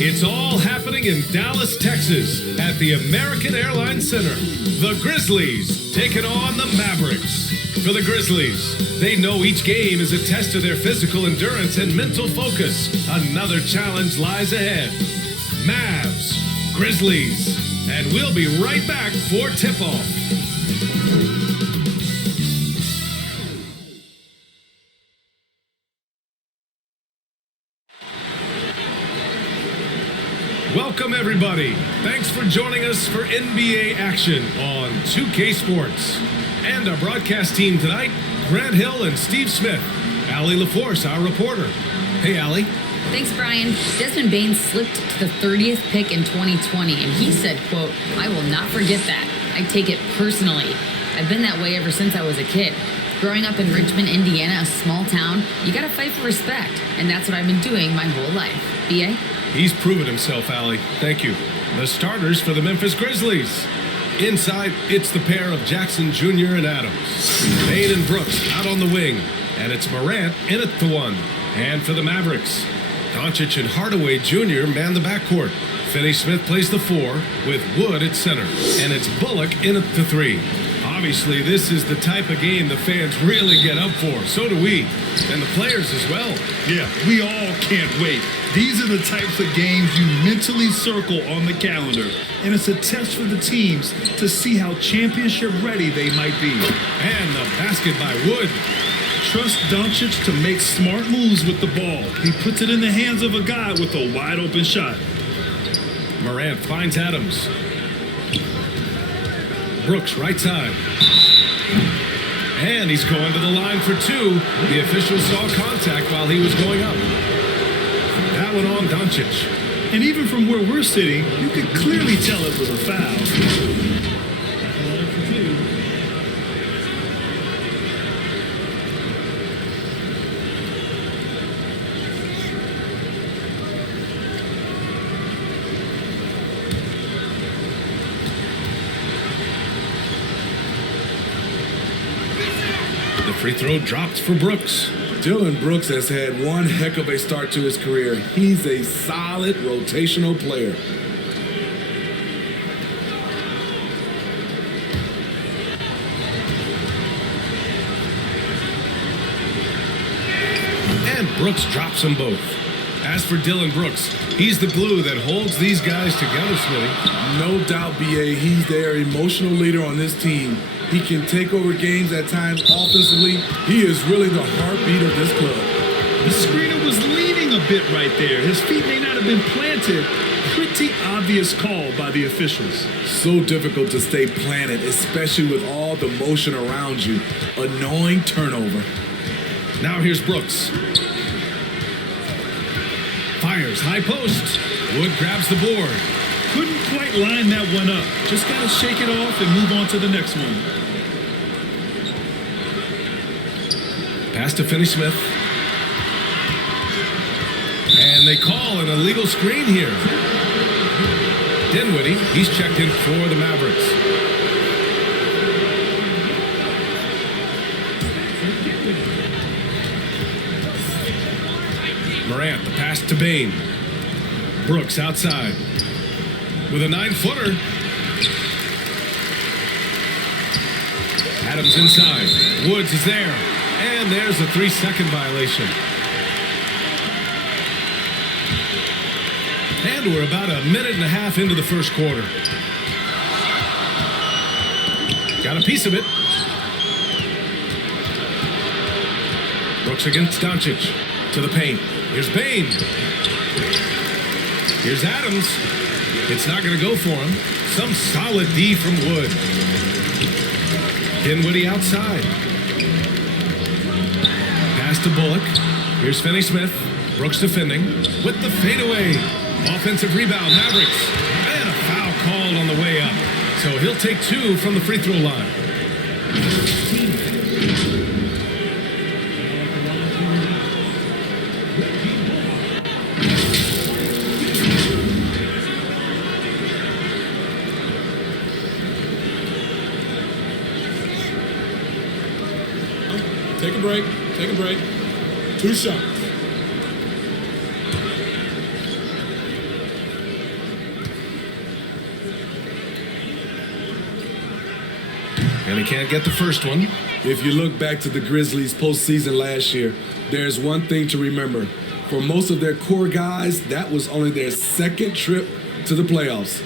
It's all happening in Dallas, Texas at the American Airlines Center. The Grizzlies taking on the Mavericks. For the Grizzlies, they know each game is a test of their physical endurance and mental focus. Another challenge lies ahead. Mavs, Grizzlies, and we'll be right back for tip-off. Welcome, everybody. Thanks for joining us for NBA action on 2K Sports. And our broadcast team tonight, Grant Hill and Steve Smith. Allie LaForce, our reporter. Hey, Allie. Thanks, Brian. Desmond Bain slipped to the 30th pick in 2020, and he said, quote, "I will not forget that. I take it personally. I've been that way ever since I was a kid. Growing up in Richmond, Indiana, a small town, you gotta fight for respect, and that's what I've been doing my whole life." B.A.? He's proven himself, Allie. Thank you. The starters for the Memphis Grizzlies. Inside, it's the pair of Jackson Jr. and Adams. Bain and Brooks out on the wing, and it's Morant in at the 1. And for the Mavericks, Doncic and Hardaway Jr. man the backcourt. Finney-Smith plays the 4 with Wood at center, and it's Bullock in at the 3. Obviously, this is the type of game the fans really get up for. So do we, and the players as well. Yeah, we all can't wait. These are the types of games you mentally circle on the calendar, and it's a test for the teams to see how championship ready they might be. And the basket by Wood. Trust Doncic to make smart moves with the ball. He puts it in the hands of a guy with a wide open shot. Morant finds Adams. Brooks right side. And he's going to the line for 2. The official saw contact while he was going up. That one on Doncic. And even from where we're sitting, you could clearly tell it was a foul. The free throw dropped for Brooks. Dillon Brooks has had one heck of a start to his career. He's a solid rotational player. And Brooks drops them both. As for Dillon Brooks, he's the glue that holds these guys together, Smitty. No doubt, B.A., he's their emotional leader on this team. He can take over games at times offensively. He is really the heartbeat of this club. The screener was leaning a bit right there. His feet may not have been planted. Pretty obvious call by the officials. So difficult to stay planted, especially with all the motion around you. Annoying turnover. Now here's Brooks. Fires high post. Wood grabs the board. Couldn't quite line that one up. Just got to shake it off and move on to the next one. Pass to Finney-Smith. And they call an illegal screen here. Dinwiddie, he's checked in for the Mavericks. Morant, the pass to Bain. Brooks outside with a 9-footer. Adams inside. Woods is there. And there's a 3-second violation. And we're about a minute and a half into the first quarter. Got a piece of it. Brooks against Doncic. To the paint. Here's Bain. Here's Adams. It's not going to go for him. Some solid D from Wood. Dinwiddie outside. Pass to Bullock. Here's Finney-Smith. Brooks defending with the fadeaway. Offensive rebound, Mavericks. And a foul called on the way up. So he'll take 2 from the free throw line. Take a break. Take a break. 2 shots. and he can't get the first one. If you look back to the Grizzlies postseason last year, there's one thing to remember. For most of their core guys, that was only their second trip to the playoffs.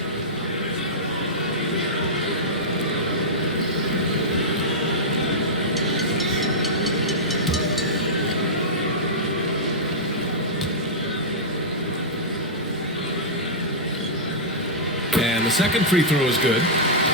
And the second free throw is good.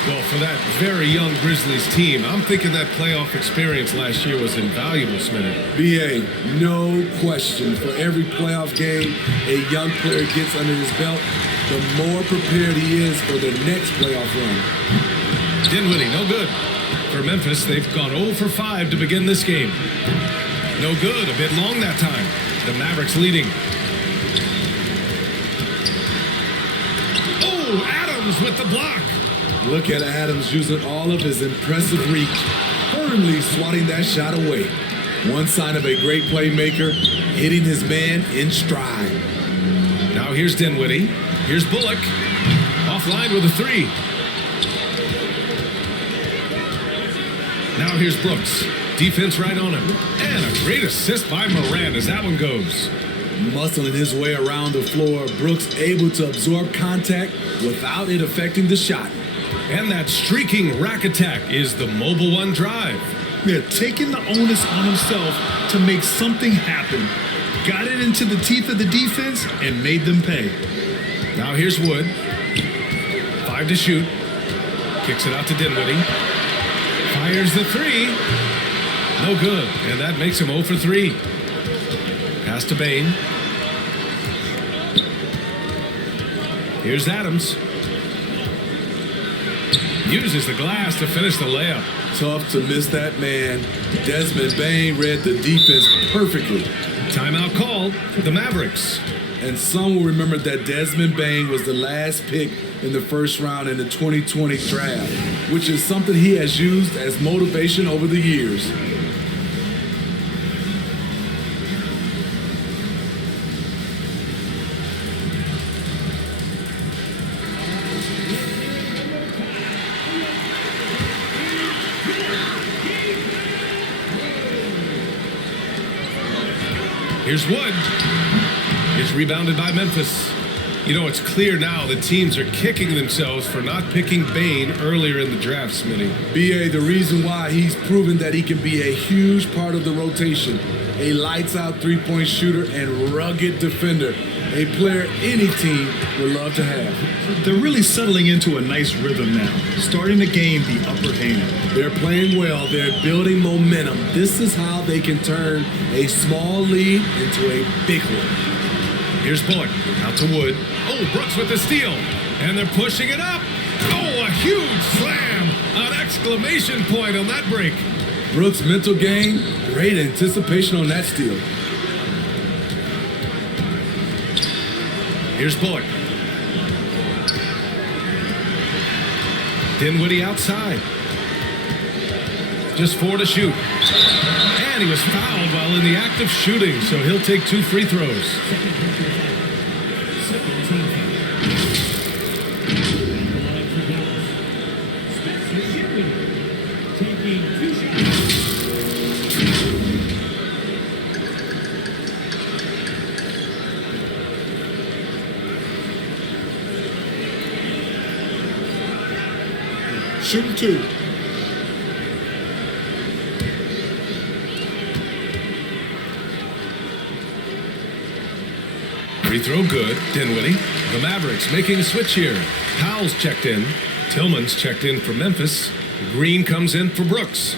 Well, for that very young Grizzlies team, I'm thinking that playoff experience last year was invaluable, Smitty. BA, no question. For every playoff game a young player gets under his belt, the more prepared he is for the next playoff run. Dinwiddie, no good. For Memphis, they've gone 0 for 5 to begin this game. No good, a bit long that time. The Mavericks leading. Oh, Adams with the block. Look at Adams using all of his impressive reach, firmly swatting that shot away. One sign of a great playmaker, hitting his man in stride. Now here's Dinwiddie. Here's Bullock. Offline with a 3. Now here's Brooks. Defense right on him. And a great assist by Morant as that one goes. Muscling his way around the floor, Brooks able to absorb contact without it affecting the shot. And that streaking rack attack is the Mobile One drive. Yeah, taking the onus on himself to make something happen. Got it into the teeth of the defense and made them pay. Now here's Wood. 5 to shoot. Kicks it out to Dinwiddie. Fires the 3. No good. And that makes him 0 for 3. Pass to Bane. Here's Adams. Uses the glass to finish the layup. Tough to miss that man. Desmond Bane read the defense perfectly. Timeout called. The Mavericks. And some will remember that Desmond Bane was the last pick in the first round in the 2020 draft, which is something he has used as motivation over the years. Here's Wood. It's rebounded by Memphis. You know, it's clear now that teams are kicking themselves for not picking Bane earlier in the draft, Smitty. BA, the reason why he's proven that he can be a huge part of the rotation, a lights-out three-point shooter and rugged defender, a player any team would love to have. They're really settling into a nice rhythm now, starting to gain the upper hand. They're playing well. They're building momentum. This is how they can turn a small lead into a big one. Here's Bullock. Out to Wood. Oh, Brooks with the steal. And they're pushing it up. Oh, a huge slam. An exclamation point on that break. Brooks' mental game, great anticipation on that steal. Here's Bullock. Dinwiddie outside. Just 4 to shoot. And he was fouled while in the act of shooting, so he'll take 2 free throws. Shooting 2. Free throw good. Dinwiddie. The Mavericks making a switch here. Powell's checked in. Tillman's checked in for Memphis. Green comes in for Brooks.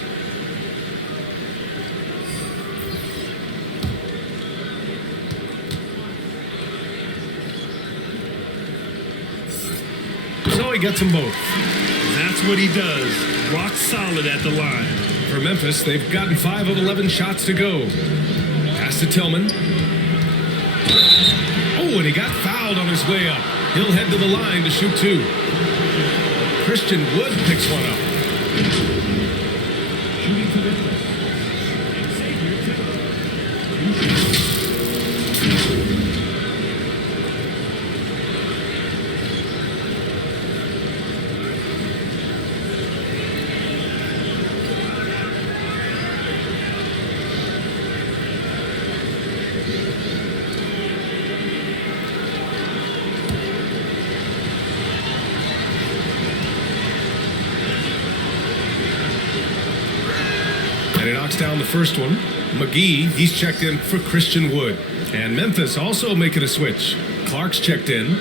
So he gets them both. That's what he does. Rock solid at the line. For Memphis, they've gotten 5 of 11 shots to go. Pass to Tillman. Oh, and he got fouled on his way up. He'll head to the line to shoot 2. Christian Wood picks one up. down the first one. McGee, he's checked in for Christian Wood. And Memphis also making a switch. Clark's checked in.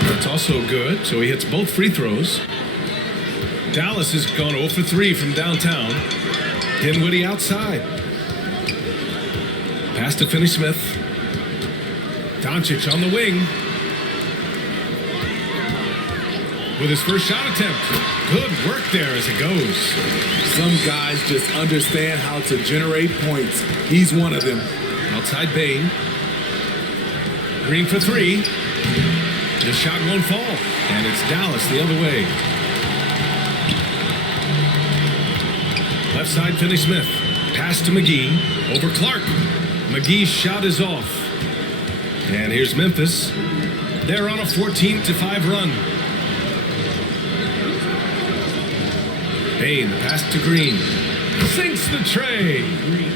That's also good, so he hits both free throws. Dallas has gone 0 for 3 from downtown. Dinwiddie outside. Pass to Finney-Smith. Doncic on the wing. With his first shot attempt. Good work there as it goes. Some guys just understand how to generate points. He's one of them. Outside Bain. Green for 3. The shot won't fall. And it's Dallas the other way. Left side, Finney-Smith. Pass to McGee. Over Clark. McGee's shot is off. And here's Memphis. They're on a 14-5 run. Bain, the pass to Green. Sinks the tray.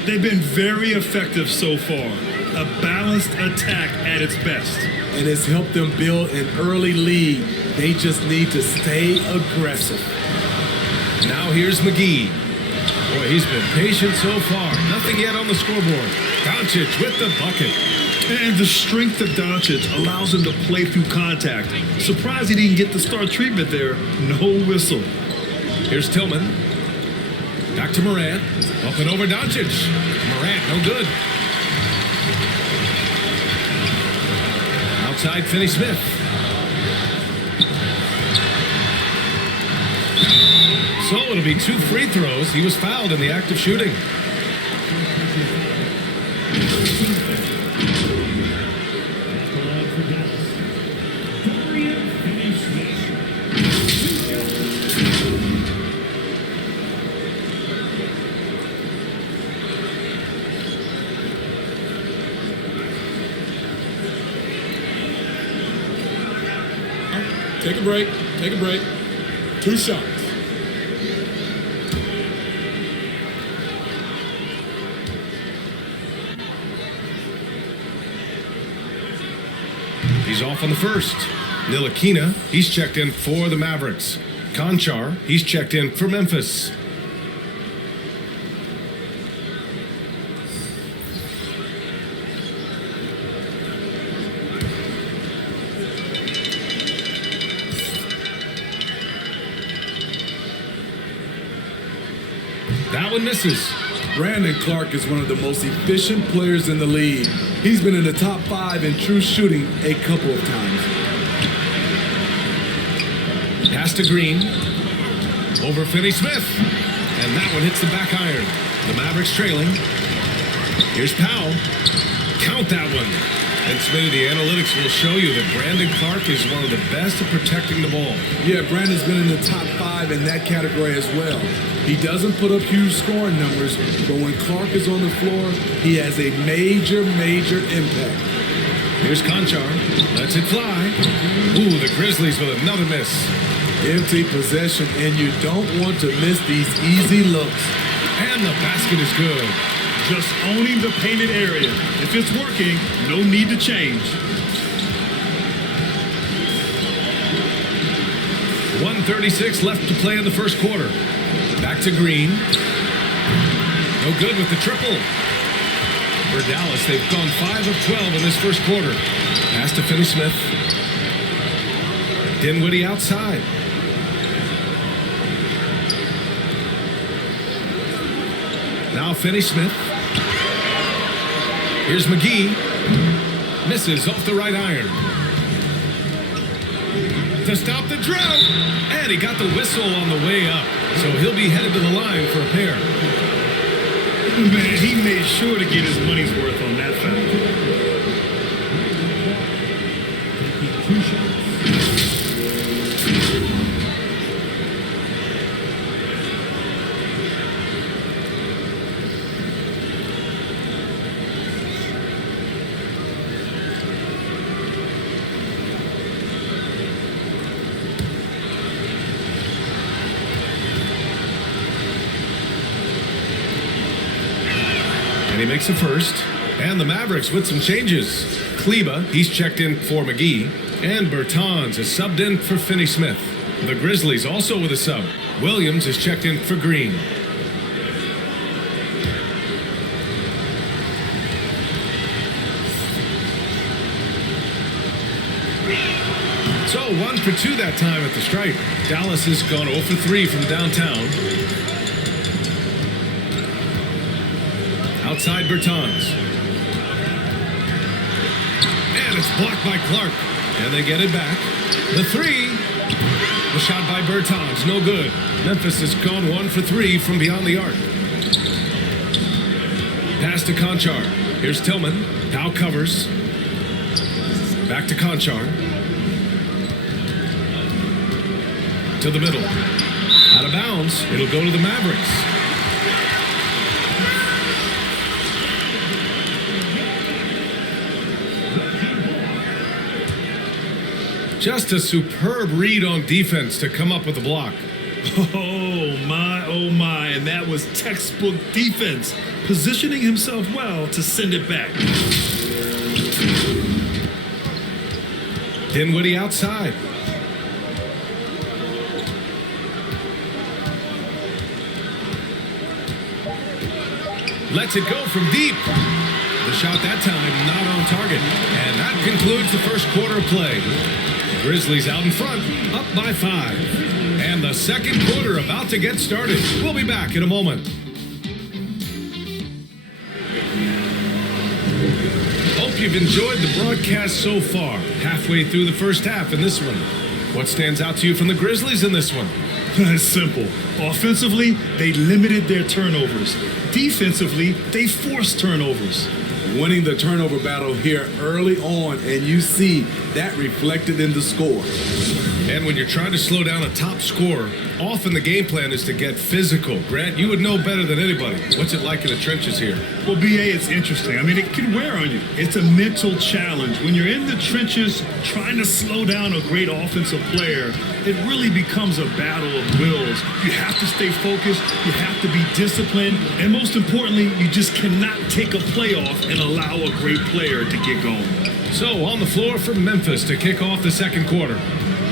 They've been very effective so far. A balanced attack at its best. And it's helped them build an early lead. They just need to stay aggressive. Now here's McGee. Boy, he's been patient so far. Nothing yet on the scoreboard. Doncic with the bucket. And the strength of Doncic allows him to play through contact. Surprised he didn't get the star treatment there. No whistle. Here's Tillman. Back to Morant. Up and over Doncic. Morant, no good. Outside Finney-Smith. So it'll be 2 free throws. He was fouled in the act of shooting. Take a break. Take a break. 2 shots. He's off on the first. Ntilikina, he's checked in for the Mavericks. Conchar, he's checked in for Memphis. That one misses. Brandon Clark is one of the most efficient players in the league. He's been in the top 5 in true shooting a couple of times. Pass to Green. Over Finney-Smith. And that one hits the back iron. The Mavericks trailing. Here's Powell. Count that one. And Smitty, the analytics will show you that Brandon Clark is one of the best at protecting the ball. Yeah, Brandon's been in the top 5 in that category as well. He doesn't put up huge scoring numbers, but when Clark is on the floor, he has a major, major impact. Here's Conchar. Lets it fly. Ooh, the Grizzlies with another miss. Empty possession, and you don't want to miss these easy looks. And the basket is good. Just owning the painted area. If it's working, no need to change. 1:36 left to play in the first quarter. Back to Green. No good with the triple. For Dallas, they've gone 5 of 12 in this first quarter. Pass to Finney-Smith. Dinwiddie outside. Now Finney-Smith. Here's McGee. Misses off the right iron. To stop the drought. And he got the whistle on the way up. So he'll be headed to the line for a pair. Man, he made sure to get his money's worth on that foul. makes a first. And the Mavericks with some changes. Kleba, he's checked in for McGee. And Bertans is subbed in for Finney-Smith. The Grizzlies also with a sub. Williams is checked in for Green. So 1 for 2 that time at the stripe. Dallas has gone 0 for 3 from downtown. Outside Bertans. And it's blocked by Clark. And they get it back. The three. The shot by Bertans. No good. Memphis has gone 1 for 3 from beyond the arc. Pass to Conchar. Here's Tillman. Powell covers. Back to Conchar. To the middle. Out of bounds. It'll go to the Mavericks. Just a superb read on defense to come up with the block. Oh my, and that was textbook defense, positioning himself well to send it back. Dinwiddie outside. Lets it go from deep. The shot that time not on target. And that concludes the first quarter of play. Grizzlies out in front, up by 5. And the second quarter about to get started. We'll be back in a moment. Hope you've enjoyed the broadcast so far. Halfway through the first half in this one. What stands out to you from the Grizzlies in this one? It's simple. Offensively, they limited their turnovers. Defensively, they forced turnovers. Winning the turnover battle here early on, and you see that reflected in the score. And when you're trying to slow down a top scorer, often the game plan is to get physical. Grant, you would know better than anybody. What's it like in the trenches here? Well, BA, it's interesting. I mean, it can wear on you. It's a mental challenge. When you're in the trenches trying to slow down a great offensive player, it really becomes a battle of wills. You have to stay focused, you have to be disciplined, and most importantly, you just cannot take a play off and allow a great player to get going. So, on the floor for Memphis to kick off the second quarter.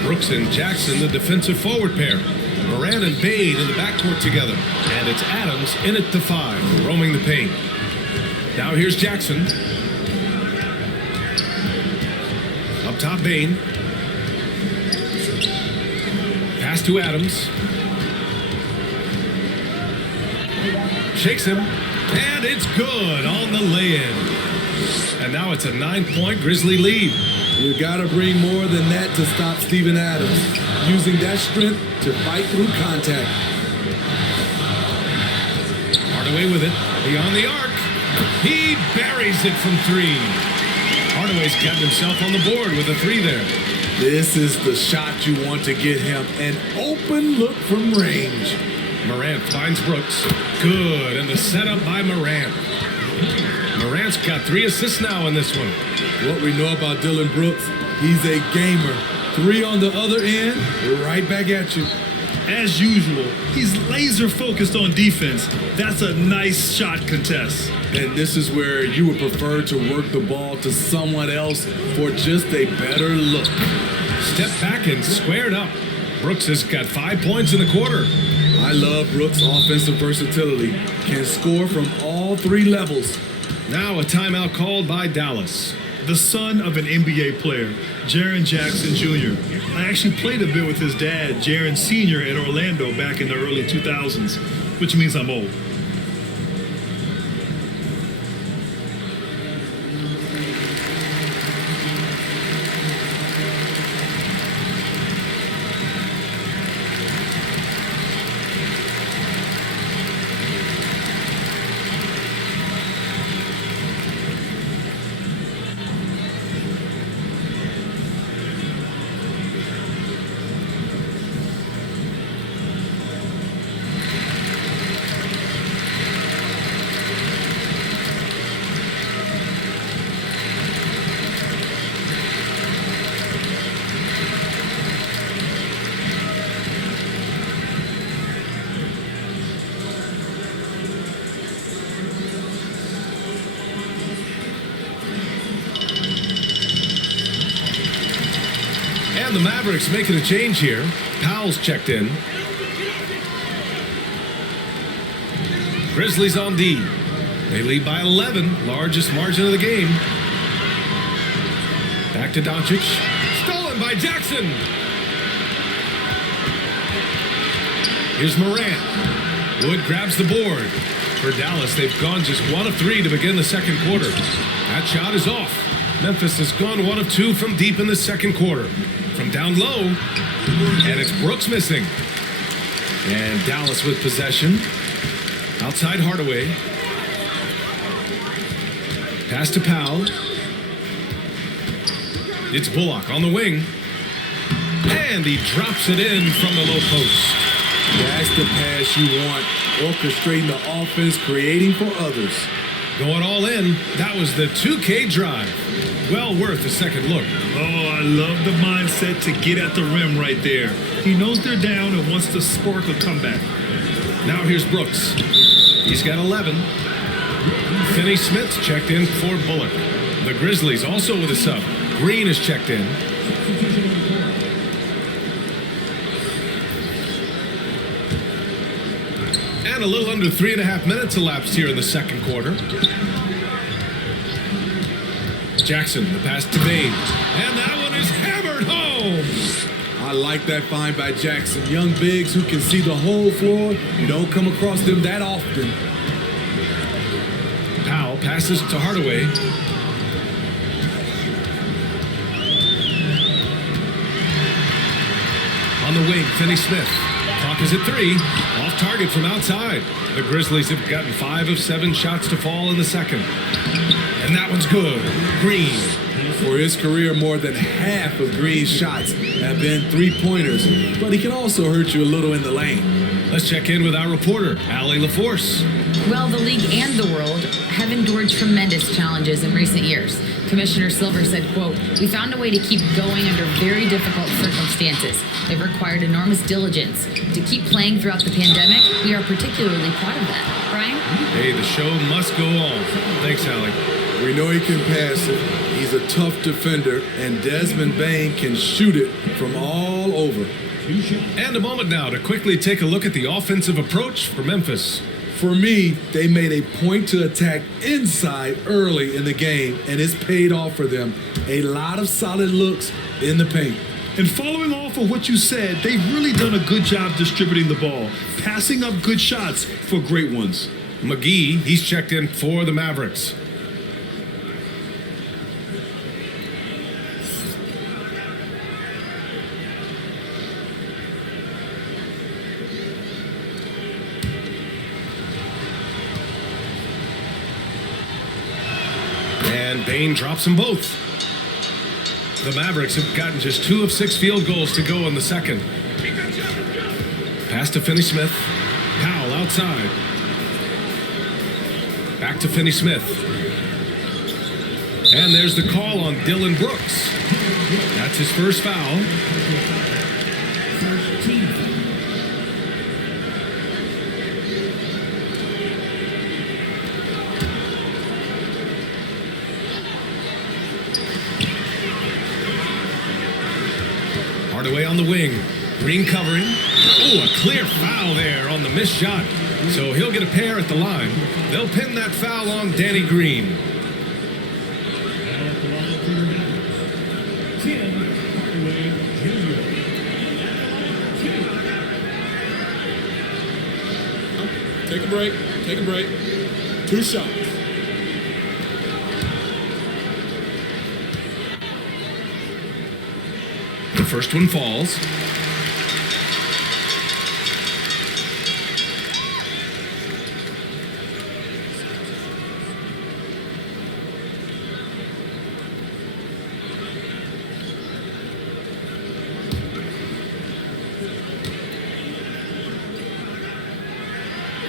Brooks and Jackson, the defensive forward pair. Moran and Bade in the backcourt together. And it's Adams in at the 5, roaming the paint. Now here's Jackson. Up top, Bane. Pass to Adams. Shakes him. And it's good on the lay-in. And now it's a 9-point Grizzly lead. You gotta bring more than that to stop Steven Adams. Using that strength to fight through contact. Hardaway with it. Beyond the arc. He buries it from 3. Hardaway's got himself on the board with a 3 there. This is the shot you want to get him. An open look from range. Morant finds Brooks. Good. And the setup by Morant. Morant's got 3 assists now in this one. What we know about Dylan Brooks, he's a gamer. 3 on the other end, right back at you. As usual, he's laser focused on defense. That's a nice shot contest. And this is where you would prefer to work the ball to someone else for just a better look. Step back and squared up. Brooks has got 5 points in the quarter. I love Brooks' offensive versatility. Can score from all 3 levels. Now a timeout called by Dallas. The son of an NBA player, Jaren Jackson Jr. I actually played a bit with his dad, Jaren Sr. at Orlando back in the early 2000s, which means I'm old. And the Mavericks making a change here. Powell's checked in. Grizzlies on D. They lead by 11, largest margin of the game. Back to Doncic. Stolen by Jackson. Here's Morant. Wood grabs the board. For Dallas, they've gone just 1 of 3 to begin the second quarter. That shot is off. Memphis has gone 1 of 2 from deep in the second quarter. From down low, and it's Brooks missing. And Dallas with possession. Outside Hardaway. Pass to Powell. It's Bullock on the wing. And he drops it in from the low post. That's the pass you want. Orchestrating the offense, creating for others. Going all in. That was the 2K drive. Well worth a second look. Oh, I love the mindset to get at the rim right there. He knows they're down and wants to spark a comeback. Now here's Brooks. He's got 11. Finney Smith's checked in for Bullock. The Grizzlies also with a sub. Green is checked in. And a little under 3.5 minutes elapsed here in the second quarter. Jackson, the pass to Bane. And that one is hammered home. I like that find by Jackson. Young bigs who can see the whole floor. You don't come across them that often. Powell passes to Hardaway. On the wing, Finney Smith. Clock is at 3. Off target from outside. The Grizzlies have gotten 5 of 7 shots to fall in the second. And that one's good. Green. For his career, more than half of Green's shots have been three-pointers, but he can also hurt you a little in the lane. Let's check in with our reporter, Allie LaForce. Well, the league and the world have endured tremendous challenges in recent years. Commissioner Silver said, quote, "We found a way to keep going under very difficult circumstances. They've required enormous diligence. To keep playing throughout the pandemic, we are particularly proud of that." Brian? Hey, the show must go on. Thanks, Allie. We know he can pass it. He's a tough defender, and Desmond Bane can shoot it from all over. And a moment now to quickly take a look at the offensive approach for Memphis. For me, they made a point to attack inside early in the game, and it's paid off for them. A lot of solid looks in the paint. And following off of what you said, they've really done a good job distributing the ball, passing up good shots for great ones. McGee, he's checked in for the Mavericks. And Bane drops them both. The Mavericks have gotten just 2 of 6 field goals to go in the second. Pass to Finney Smith. Powell outside. Back to Finney Smith. And there's the call on Dylan Brooks. That's his first foul. Hardaway on the wing. Green covering. Oh, a clear foul there on the missed shot. So he'll get a pair at the line. They'll pin that foul on Danny Green. Take a break. Take a break. 2 shots. The first one falls.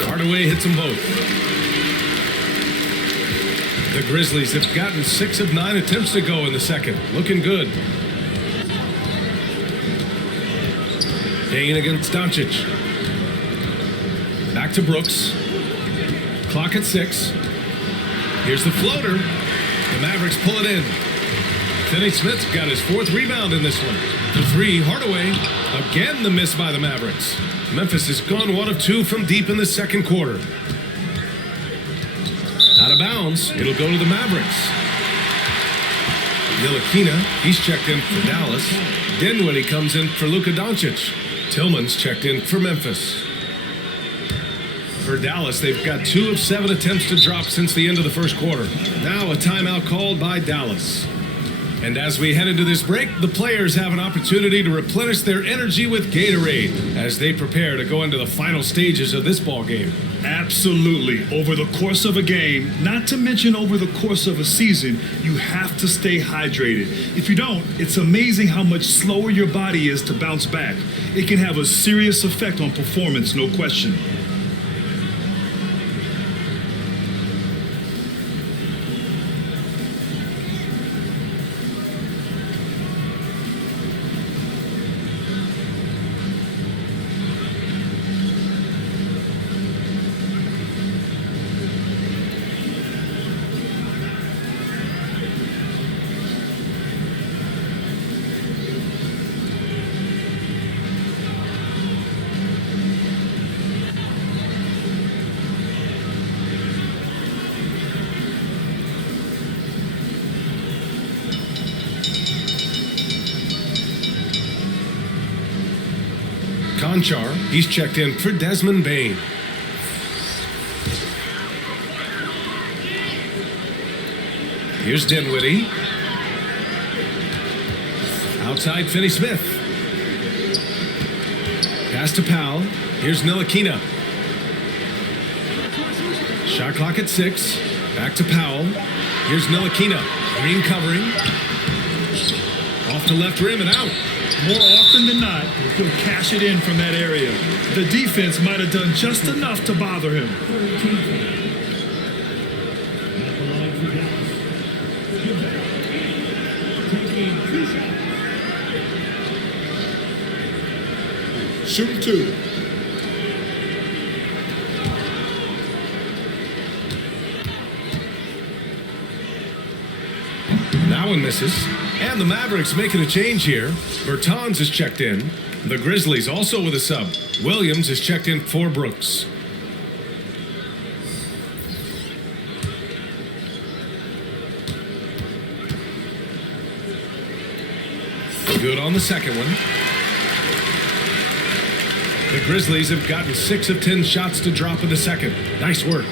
Hardaway hits them both. The Grizzlies have gotten 6 of 9 attempts to go in the second. Looking good. Kane against Doncic. Back to Brooks. Clock at 6. Here's the floater. The Mavericks pull it in. Finney-Smith's got his 4th rebound in this one. The 3, Hardaway. Again, the miss by the Mavericks. Memphis has gone 1 of 2 from deep in the second quarter. Out of bounds, it'll go to the Mavericks. Ntilikina, he's checked in for Dallas. Dinwiddie comes in for Luka Doncic. Tillman's checked in for Memphis. For Dallas, they've got 2 of 7 attempts to drop since the end of the first quarter. Now a timeout called by Dallas. And as we head into this break, the players have an opportunity to replenish their energy with Gatorade as they prepare to go into the final stages of this ball game. Absolutely. Over the course of a game, not to mention over the course of a season, you have to stay hydrated. If you don't, it's amazing how much slower your body is to bounce back. It can have a serious effect on performance, no question. Conchar, he's checked in for Desmond Bane. Here's Dinwiddie. Outside Finney-Smith. Pass to Powell. Here's Ntilikina. Shot clock at 6. Back to Powell. Here's Ntilikina. Green covering. Off to left rim and out. More often than not, he'll cash it in from that area. The defense might have done just enough to bother him. Shooting 2. That one misses. And the Mavericks making a change here. Bertans is checked in. The Grizzlies also with a sub. Williams is checked in for Brooks. Good on the second one. The Grizzlies have gotten 6 of 10 shots to drop in the second. Nice work.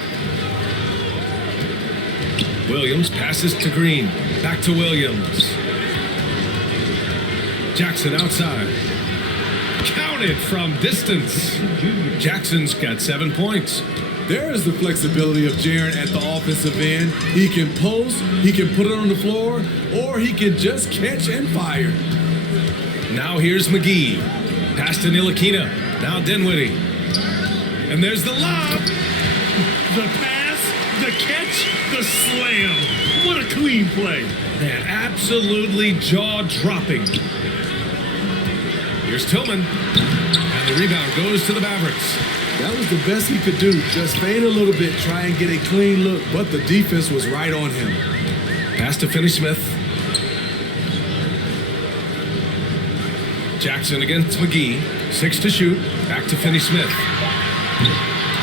Williams passes to Green. Back to Williams. Jackson outside. Counted from distance. Jackson's got 7 points. There is the flexibility of Jaren at the offensive end. He can post, he can put it on the floor, or he can just catch and fire. Now here's McGee. Pass to Ntilikina. Now Dinwiddie. And there's the lob. The pass, the catch, the slam. What a clean play. Man, absolutely jaw-dropping. Here's Tillman. And the rebound goes to the Mavericks. That was the best he could do. Just fade a little bit, try and get a clean look, but the defense was right on him. Pass to Finney-Smith. Jackson against McGee. 6 to shoot. Back to Finney-Smith.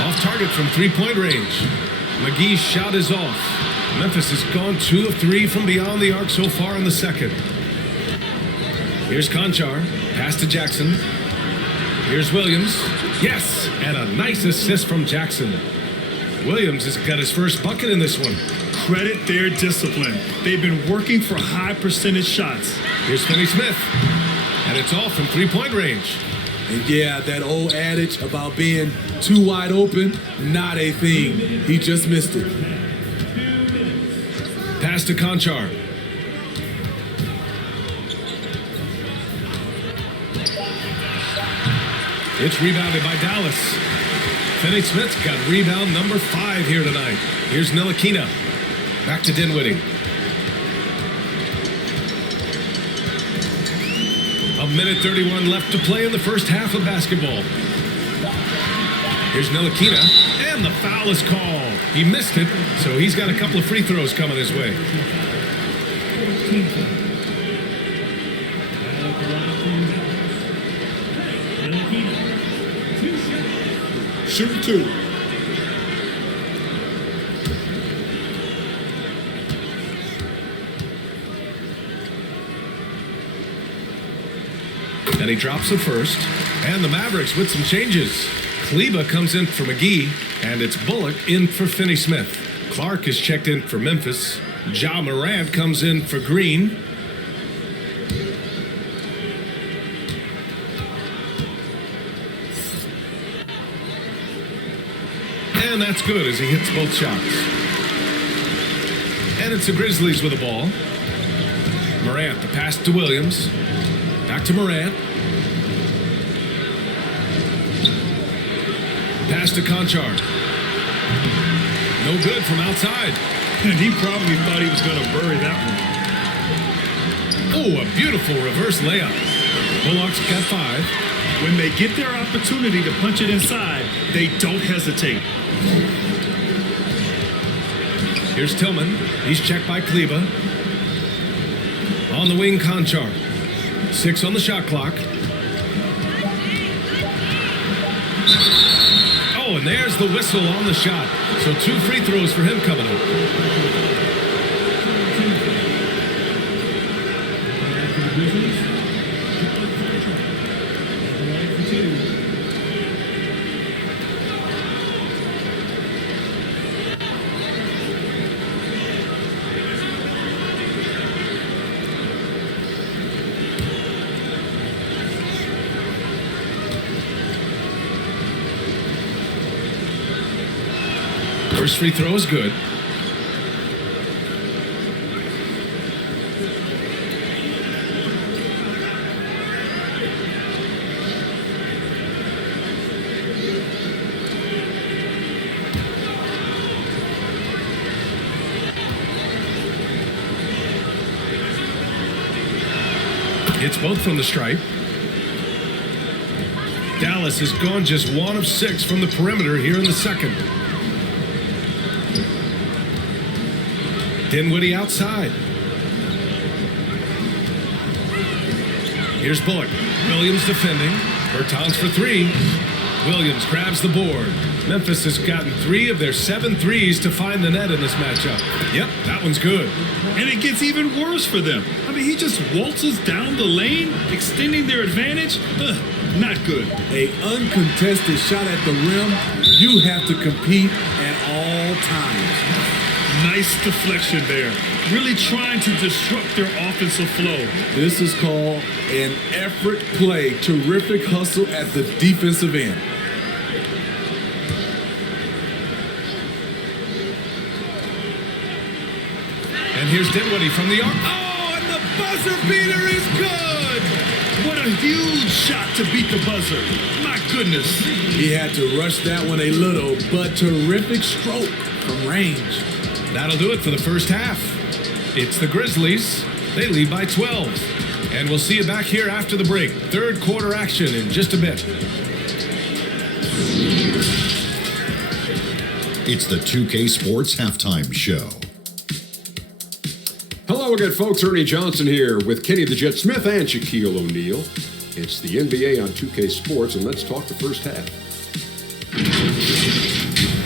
Off target from 3-point range. McGee's shot is off. Memphis has gone 2 of 3 from beyond the arc so far in the second. Here's Conchar. Pass to Jackson. Here's Williams. Yes! And a nice assist from Jackson. Williams has got his first bucket in this one. Credit their discipline. They've been working for high percentage shots. Here's Finney-Smith. And it's off from 3-point range. And yeah, that old adage about being too wide open, not a thing. He just missed it. Pass to Conchar. It's rebounded by Dallas. Finney-Smith's got rebound number 5 here tonight. Here's Ntilikina. Back to Dinwiddie. A minute 31 left to play in the first half of basketball. Here's Ntilikina, and the foul is called. He missed it, so he's got a couple of free throws coming his way. Shooting 2. And he drops the first. And the Mavericks with some changes. Kleba comes in for McGee, and it's Bullock in for Finney-Smith. Clark is checked in for Memphis. Ja Morant comes in for Green. And that's good as he hits both shots. And it's the Grizzlies with the ball. Morant, the pass to Williams. Back to Morant. Pass to Conchar. No good from outside. And he probably thought he was going to bury that one. Oh, a beautiful reverse layup. Bullock's got 5. When they get their opportunity to punch it inside, they don't hesitate. Here's Tillman. He's checked by Kleba. On the wing, Conchar. 6 on the shot clock. Oh, and there's the whistle on the shot. So 2 free throws for him coming up. First free throw is good. Hits both from the stripe. Dallas has gone just 1 of 6 from the perimeter here in the second. Dinwiddie outside. Here's Bullock. Williams defending. Bertans for 3. Williams grabs the board. Memphis has gotten 3 of their 7 threes to find the net in this matchup. Yep, that one's good. And it gets even worse for them. I mean, he just waltzes down the lane, extending their advantage. Not good. A uncontested shot at the rim, you have to compete at all times. Nice deflection there. Really trying to disrupt their offensive flow. This is called an effort play. Terrific hustle at the defensive end. And here's Dinwiddie from the arc. Oh, and the buzzer beater is good! What a huge shot to beat the buzzer. My goodness. He had to rush that one a little, but terrific stroke from range. That'll do it for the first half. It's the Grizzlies. They lead by 12. And we'll see you back here after the break. Third quarter action in just a bit. It's the 2K Sports Halftime Show. Hello again, folks. Ernie Johnson here with Kenny the Jet Smith and Shaquille O'Neal. It's the NBA on 2K Sports, and let's talk the first half.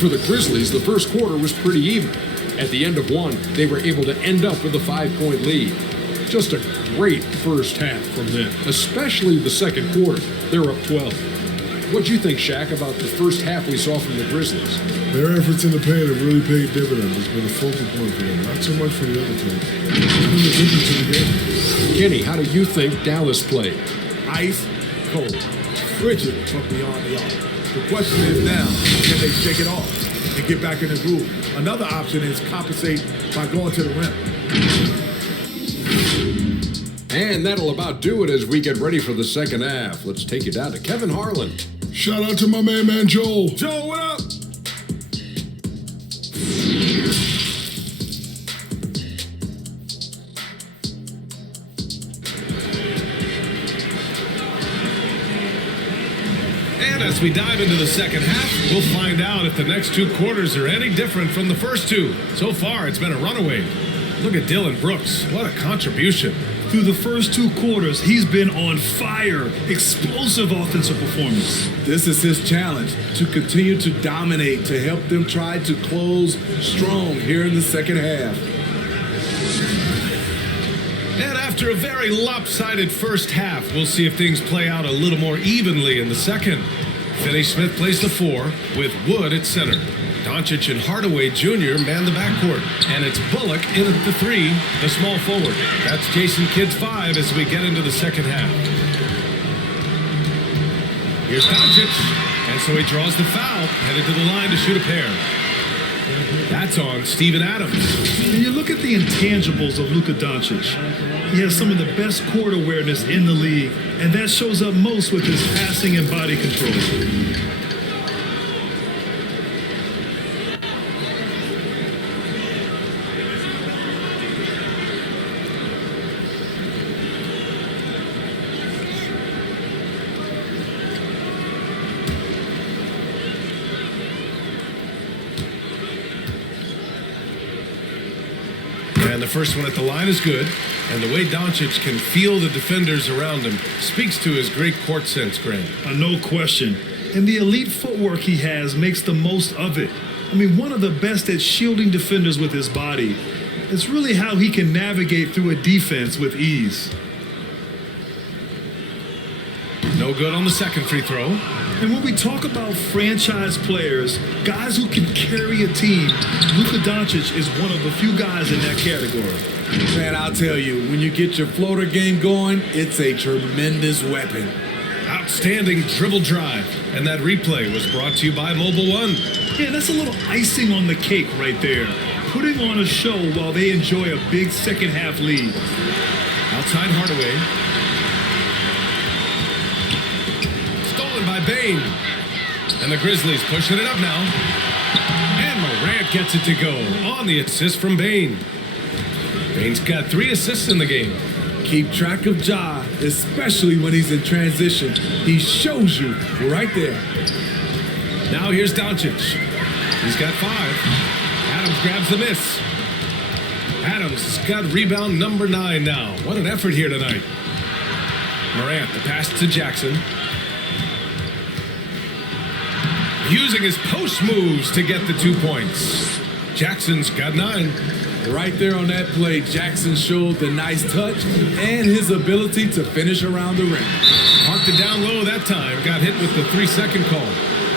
For the Grizzlies, the first quarter was pretty even. At the end of one, they were able to end up with a 5-point lead. Just a great first half from them, especially the second quarter. They were up 12. What'd you think, Shaq, about the first half we saw from the Grizzlies? Their efforts in the paint have really paid dividends. It's been a focal point for them. Not so much for the other team. It's been the difference in the game. Kenny, how do you think Dallas played? Ice cold, frigid, but beyond the arc. The question is now, can they shake it off and get back in the groove? Another option is compensate by going to the rim. And that'll about do it as we get ready for the second half. Let's take you down to Kevin Harlan. Shout out to my man Joel. Joe, what up? And as we dive into the second half, we'll find out if the next 2 quarters are any different from the first 2. So far, it's been a runaway. Look at Dylan Brooks. What a contribution. Through the first 2 quarters, he's been on fire. Explosive offensive performance. This is his challenge, to continue to dominate, to help them try to close strong here in the second half. And after a very lopsided first half, we'll see if things play out a little more evenly in the second. Finney-Smith plays the 4 with Wood at center. Doncic and Hardaway Jr. man the backcourt. And it's Bullock in at the 3, the small forward. That's Jason Kidd's 5 as we get into the second half. Here's Doncic. And so he draws the foul, headed to the line to shoot a pair. That's on Steven Adams. And you look at the intangibles of Luka Doncic. He has some of the best court awareness in the league, and that shows up most with his passing and body control. And the first one at the line is good. And the way Doncic can feel the defenders around him speaks to his great court sense, Grant. No question. And the elite footwork he has makes the most of it. I mean, one of the best at shielding defenders with his body. It's really how he can navigate through a defense with ease. No good on the second free throw. And when we talk about franchise players, guys who can carry a team, Luka Doncic is one of the few guys in that category. Man, I'll tell you, when you get your floater game going, it's a tremendous weapon. Outstanding dribble drive. And that replay was brought to you by Mobile One. Yeah, that's a little icing on the cake right there. Putting on a show while they enjoy a big second half lead. Outside Hardaway. Stolen by Bane. And the Grizzlies pushing it up now. And Morant gets it to go on the assist from Bane. Bane's got 3 assists in the game. Keep track of Ja, especially when he's in transition. He shows you right there. Now here's Doncic. He's got 5. Adams grabs the miss. Adams has got rebound number 9 now. What an effort here tonight. Morant, the pass to Jackson. Using his post moves to get the 2 points. Jackson's got 9. Right there on that play, Jackson showed the nice touch and his ability to finish around the rim. Parked it down low that time. Got hit with the 3-second call.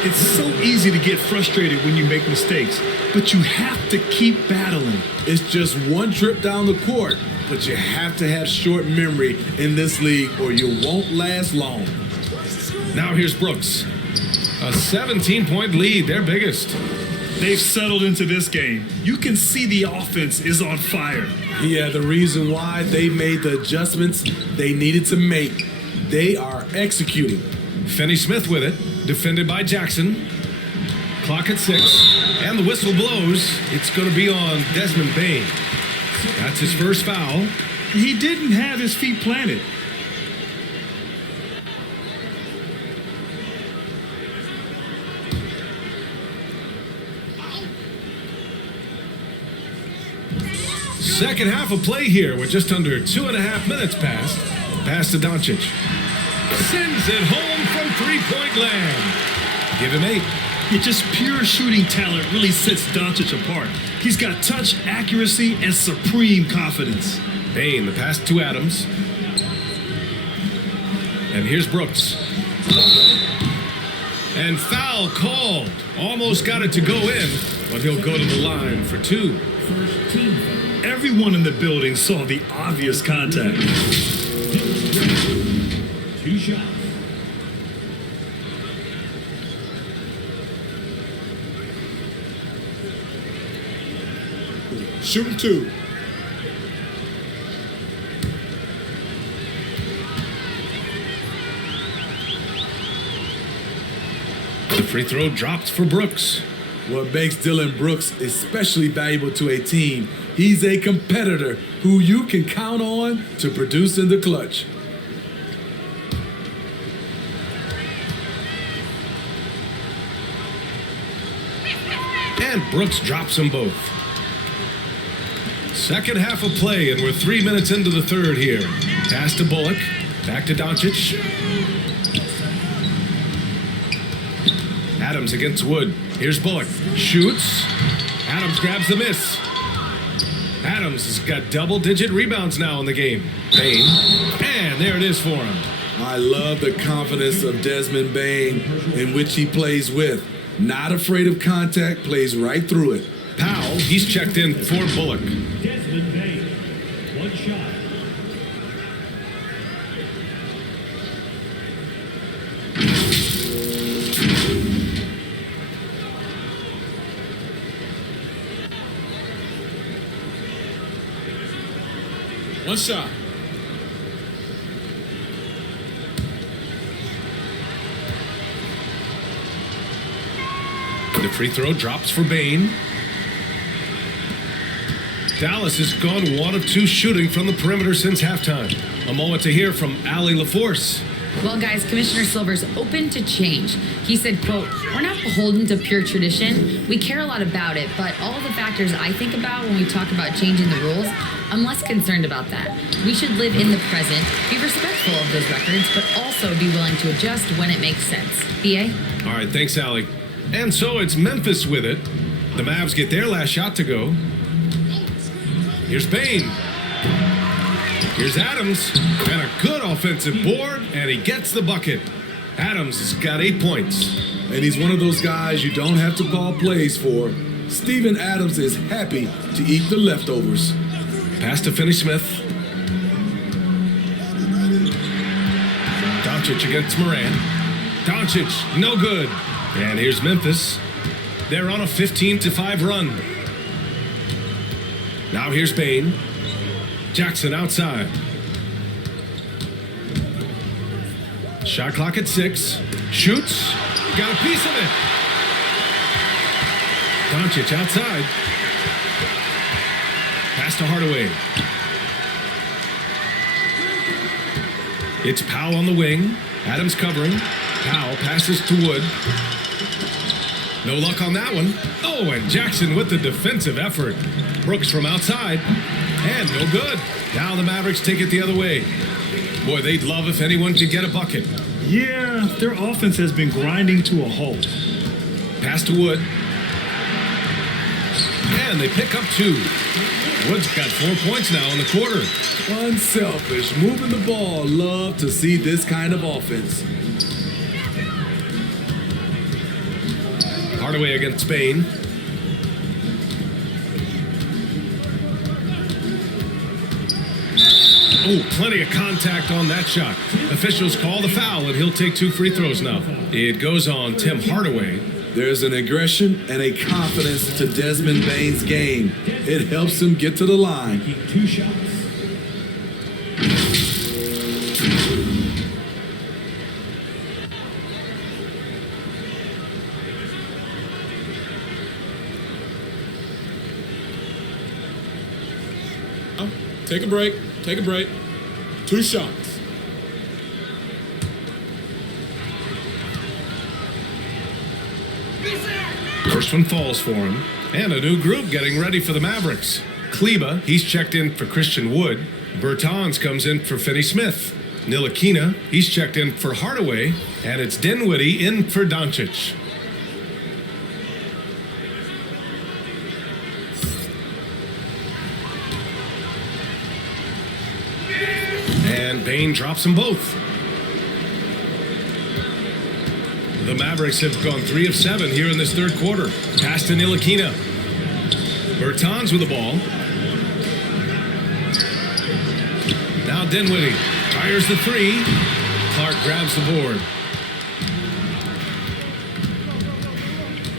It's so easy to get frustrated when you make mistakes, but you have to keep battling. It's just one trip down the court, but you have to have short memory in this league or you won't last long. Now here's Brooks. A 17-point lead, their biggest. They've settled into this game. You can see the offense is on fire. Yeah, the reason why they made the adjustments they needed to make. They are executing. Finney-Smith with it, defended by Jackson. Clock at 6, and the whistle blows. It's going to be on Desmond Bane. That's his first foul. He didn't have his feet planted. Second half of play here with just under 2.5 minutes passed. Pass to Doncic. Sends it home from three-point land. Give him 8. Yeah, just pure shooting talent really sets Doncic apart. He's got touch, accuracy, and supreme confidence. Bane, the pass to Adams. And here's Brooks. And foul called. Almost got it to go in, but he'll go to the line for 2. Everyone in the building saw the obvious contact. 2 shots. Shooting 2. The free throw drops for Brooks. What makes Dylan Brooks especially valuable to a team, he's a competitor who you can count on to produce in the clutch. And Brooks drops them both. Second half of play, and we're 3 minutes into the third here. Pass to Bullock. Back to Doncic. Adams against Wood. Here's Bullock. Shoots. Adams grabs the miss. Adams has got double-digit rebounds now in the game. Bane. And there it is for him. I love the confidence of Desmond Bane in which he plays with. Not afraid of contact, plays right through it. Powell, he's checked in for Bullock. Desmond Bane, one shot. One shot. The free throw drops for Bane. Dallas has gone 1 of 2 shooting from the perimeter since halftime. A moment to hear from Allie LaForce. Well, guys, Commissioner Silver's open to change. He said, quote, "We're not beholden to pure tradition. We care a lot about it, but all the factors I think about when we talk about changing the rules, I'm less concerned about that. We should live in the present, be respectful of those records, but also be willing to adjust when it makes sense." BA? All right, thanks, Allie. And so it's Memphis with it. The Mavs get their last shot to go. Here's Bane. Here's Adams. And a good offensive board, and he gets the bucket. Adams has got 8 points. And he's one of those guys you don't have to call plays for. Steven Adams is happy to eat the leftovers. Pass to Finney-Smith. Doncic against Morant. Doncic, no good. And here's Memphis. They're on a 15-5 run. Now here's Bane. Jackson outside. Shot clock at 6. Shoots. Got a piece of it. Doncic outside. Pass to Hardaway. It's Powell on the wing. Adams covering. Powell passes to Wood. No luck on that one. Oh, and Jackson with the defensive effort. Brooks from outside. And no good. Now the Mavericks take it the other way. Boy, they'd love if anyone could get a bucket. Yeah, their offense has been grinding to a halt. Pass to Wood. And they pick up 2. Wood's got 4 points now in the quarter. Unselfish, moving the ball. Love to see this kind of offense. Hardaway against Spain. Oh, plenty of contact on that shot. Officials call the foul, and he'll take 2 free throws now. It goes on Tim Hardaway. There's an aggression and a confidence to Desmond Bane's game. It helps him get to the line. 2 shots. Take a break. Take a break. 2 shots. First one falls for him. And a new group getting ready for the Mavericks. Kleba, he's checked in for Christian Wood. Bertans comes in for Finney-Smith. Ntilikina, he's checked in for Hardaway. And it's Dinwiddie in for Doncic. And Bane drops them both. The Mavericks have gone 3 of 7 here in this third quarter. Pass to Ntilikina. Bertans with the ball. Now Dinwiddie fires the 3. Clark grabs the board.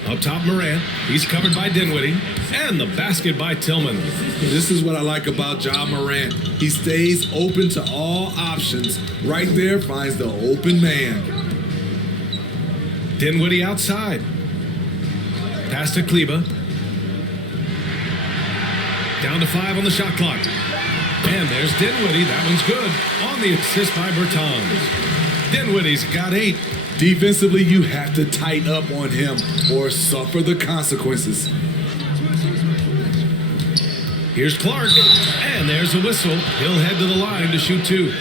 Up top, Morant. He's covered by Dinwiddie. And the basket by Tillman. This is what I like about Ja Morant. He stays open to all options. Right there finds the open man. Dinwiddie outside. Pass to Kleba. Down to 5 on the shot clock. And there's Dinwiddie. That one's good. On the assist by Bertans. Dinwiddie's got 8. Defensively, you have to tighten up on him or suffer the consequences. Here's Clark, and there's a whistle. He'll head to the line to shoot 2. At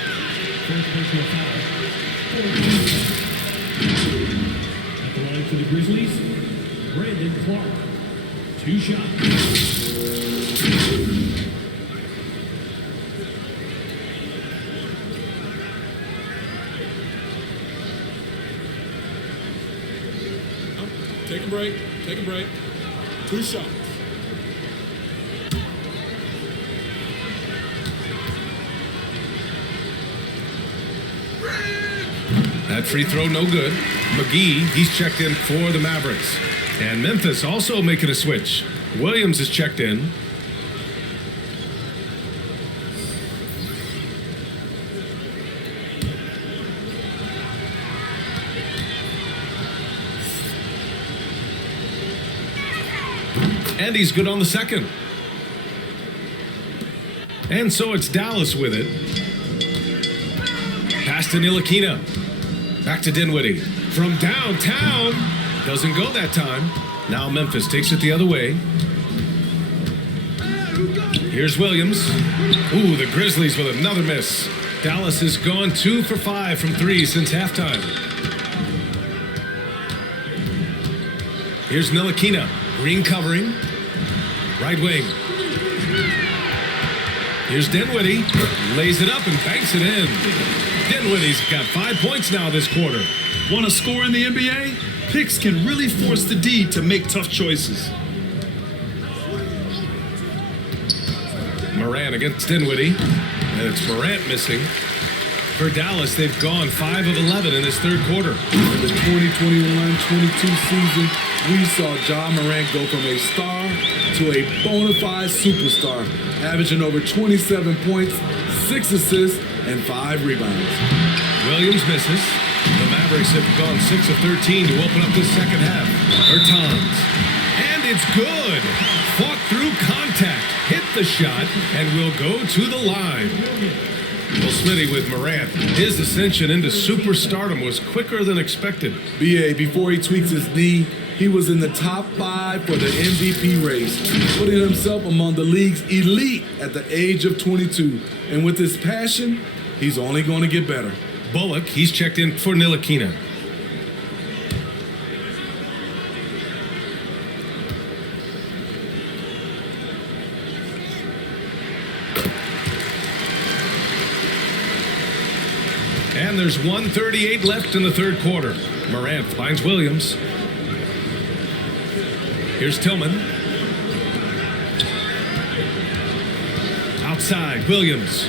the line for the Grizzlies, Brandon Clark. 2 shots. Take a break. Take a break. 2 shots. That free throw no good. McGee, he's checked in for the Mavericks. And Memphis also making a switch. Williams is checked in. And he's good on the second. And so it's Dallas with it. Pass to Ntilikina. Back to Dinwiddie. From downtown. Doesn't go that time. Now Memphis takes it the other way. Here's Williams. Ooh, the Grizzlies with another miss. Dallas has gone 2 for 5 from 3 since halftime. Here's Ntilikina. Green covering. Right wing. Here's Dinwiddie. Lays it up and banks it in. Dinwiddie's got 5 points now this quarter. Want to score in the NBA? Picks can really force the D to make tough choices. Morant against Dinwiddie. And it's Morant missing. For Dallas, they've gone 5 of 11 in this third quarter. In the 2021-22 season, we saw Ja Morant go from a star to a bona fide superstar, averaging over 27 points, 6 assists, and 5 rebounds. Williams misses. The Mavericks have gone 6 of 13 to open up this second half. Bertans. And it's good. Fought through contact, hit the shot, and will go to the line. Well, Smitty with Morant, his ascension into superstardom was quicker than expected. BA, before he tweaks his knee, he was in the top 5 for the MVP race, putting himself among the league's elite at the age of 22. And with his passion, he's only going to get better. Bullock, he's checked in for Ntilikina. And there's 1:38 left in the third quarter. Morant finds Williams. Here's Tillman. Outside, Williams.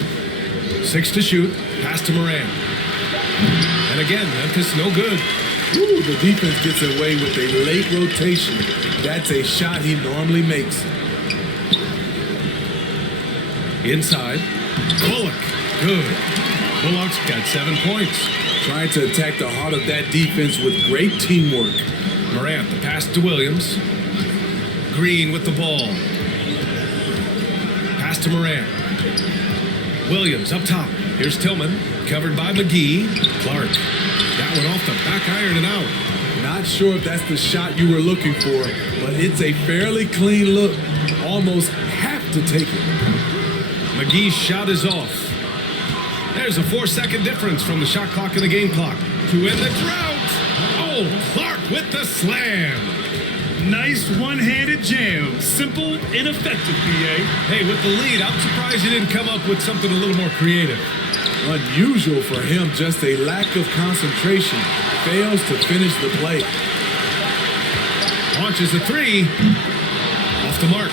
6 to shoot. Pass to Morant. And again, Memphis no good. Ooh, the defense gets away with a late rotation. That's a shot he normally makes. Inside. Bullock. Good. Bullock's got 7 points. Trying to attack the heart of that defense with great teamwork. Morant, the pass to Williams. Green with the ball. Pass to Morant. Williams up top. Here's Tillman. Covered by McGee. Clark. That one off the back iron and out. Not sure if that's the shot you were looking for, but it's a fairly clean look. Almost have to take it. McGee's shot is off. There's a 4-second difference from the shot clock and the game clock. To end the drought. Oh, Clark with the slam. Nice one-handed jam. Simple and effective, BA. Hey, with the lead, I'm surprised he didn't come up with something a little more creative. Unusual for him, just a lack of concentration. Fails to finish the play. Launches a 3. Off the mark.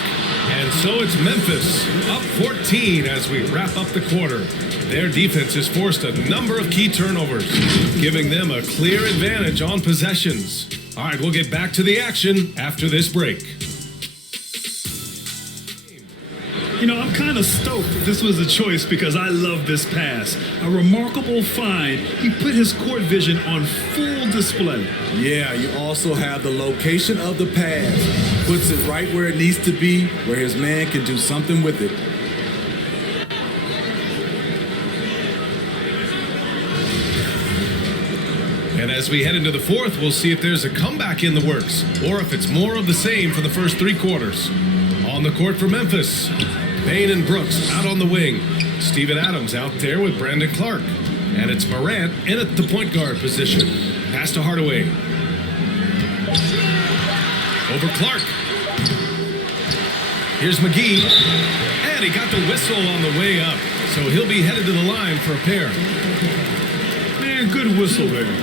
And so it's Memphis, up 14 as we wrap up the quarter. Their defense has forced a number of key turnovers, giving them a clear advantage on possessions. All right, we'll get back to the action after this break. You know, I'm kind of stoked that this was a choice because I love this pass. A remarkable find. He put his court vision on full display. Yeah, you also have the location of the pass. Puts it right where it needs to be, where his man can do something with it. And as we head into the fourth, we'll see if there's a comeback in the works or if it's more of the same for the first 3 quarters. On the court for Memphis, Bain and Brooks out on the wing. Steven Adams out there with Brandon Clark. And it's Morant in at the point guard position. Pass to Hardaway. Over Clark. Here's McGee. And he got the whistle on the way up. So he'll be headed to the line for a pair. Man, good whistle there.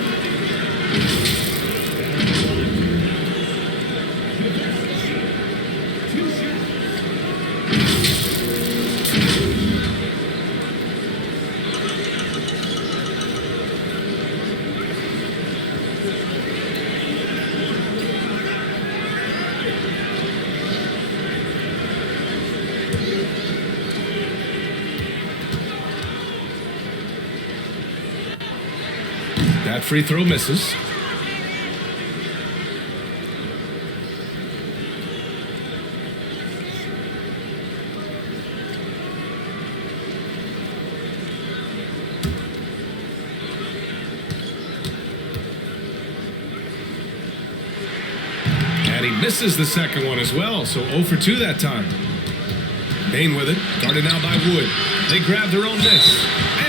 That free throw misses. And he misses the second one as well, so 0 for 2 that time. Bain with it, guarded now by Wood. They grab their own miss.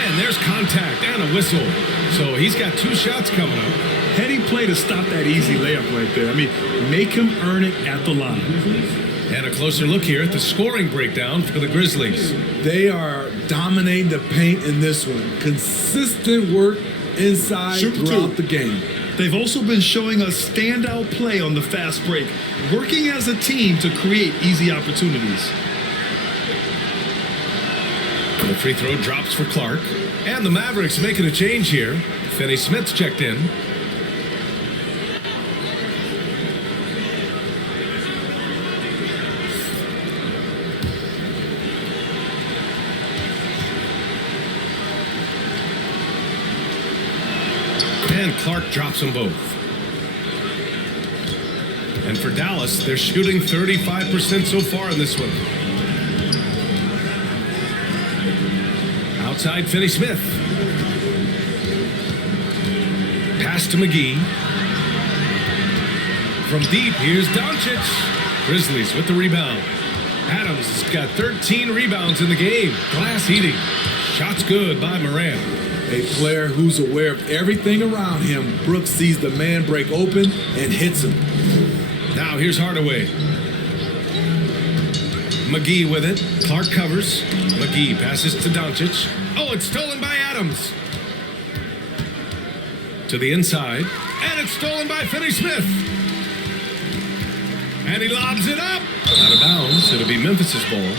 And there's contact and a whistle. So he's got 2 shots coming up. Heady play to stop that easy layup right there. I mean, make him earn it at the line. And a closer look here at the scoring breakdown for the Grizzlies. They are dominating the paint in this one. Consistent work inside throughout the game. They've also been showing a standout play on the fast break, working as a team to create easy opportunities. The free throw drops for Clark. And the Mavericks making a change here. Finney Smith's checked in. And Clark drops them both. And for Dallas, they're shooting 35% so far in this one. Outside, Finney Smith. Pass to McGee. From deep, here's Doncic. Grizzlies with the rebound. Adams has got 13 rebounds in the game. Glass eating. Shots good by Morant. A player who's aware of everything around him. Brooks sees the man break open and hits him. Now here's Hardaway. McGee with it. Clark covers. McGee passes to Doncic. Oh, it's stolen by Adams. To the inside. And it's stolen by Finney Smith. And he lobs it up. Out of bounds. It'll be Memphis's ball.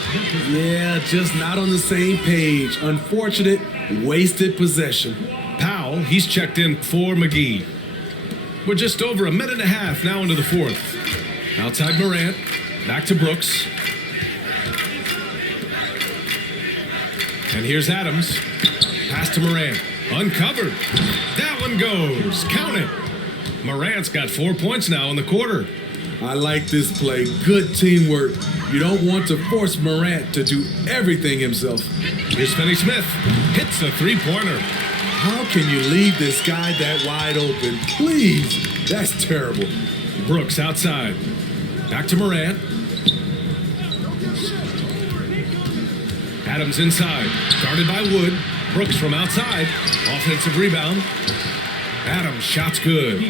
Yeah, just not on the same page. Unfortunate, wasted possession. Powell, he's checked in for McGee. We're just over a minute and a half now into the fourth. Outside Morant. Back to Brooks. And here's Adams. Pass to Morant. Uncovered. That one goes. Count it. Morant's got 4 points now in the quarter. I like this play. Good teamwork. You don't want to force Morant to do everything himself. Here's Finney Smith. Hits a three-pointer. How can you leave this guy that wide open? Please. That's terrible. Brooks outside. Back to Morant. Adams inside. Guarded by Wood. Brooks from outside. Offensive rebound. Adams shot's good.